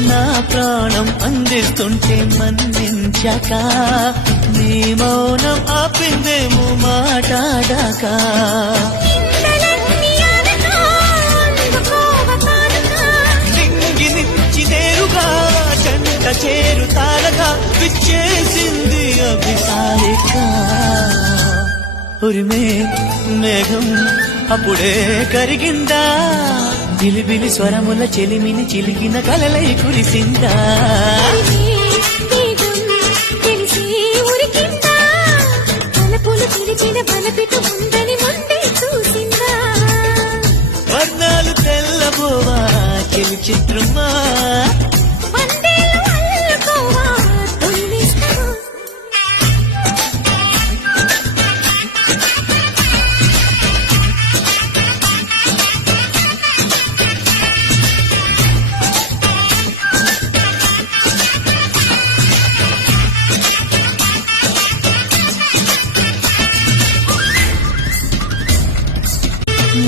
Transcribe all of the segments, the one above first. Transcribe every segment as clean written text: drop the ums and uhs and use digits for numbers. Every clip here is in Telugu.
నా ప్రాణం అందిస్తుంటే మన్నించక నీ మౌనం ఆపిందేమో మాట్లాడాక నింగి నుంచి నేరుగా జంట చేరుతారగా విచ్చేసింది అభిసారిక ఉరిమే మేఘం అప్పుడే కరిగిందా బిలిబిలి స్వరముల చెలిమిని చిలికిన కలలై కురిసిందా వర్ణాలు తెల్లబోవా చెలి చిత్రమా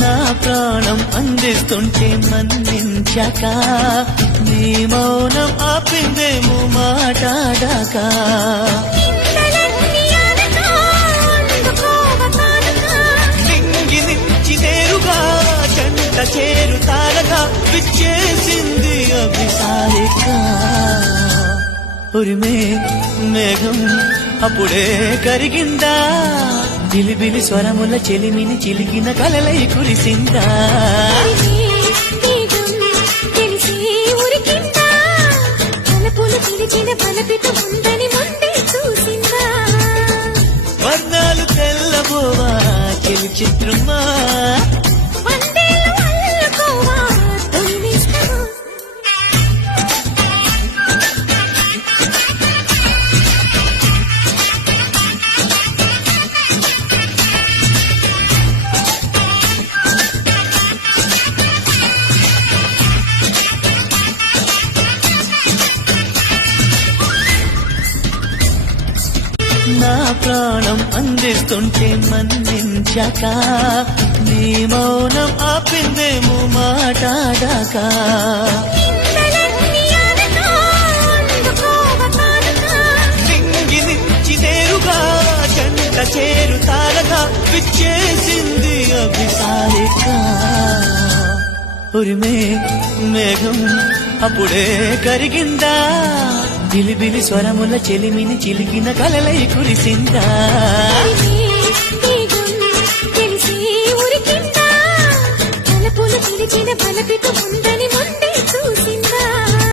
నా ప్రాణం అందిస్తుంటే మన్నించక నీ మౌనం ఆపిందేమో మాట్లాడాక నింగి నుంచి నేరుగా జంట చేరుతారగా విచ్చేసింది అభిసారిక ఉరిమే మేఘం అప్పుడే కరిగిందా బిలిబిలి స్వరముల చెలిమిని చిలికిన కలలై కురిసిందా వర్ణాలు తెల్లబోవా చెలి చిత్రమా నా ప్రాణం అందిస్తుంటే మన్నించక నీ మౌనం ఆపిందేమో మాట్లాడాక నింగి నుంచి నేరుగా జంట చేరుతారగా విచ్చేసింది అభిసారిక ఉరిమే మేఘం అప్పుడే కరిగిందా బిలిబిలి స్వరముల చెలిమిని చిలికిన కలలై కురిసిందా బలపిత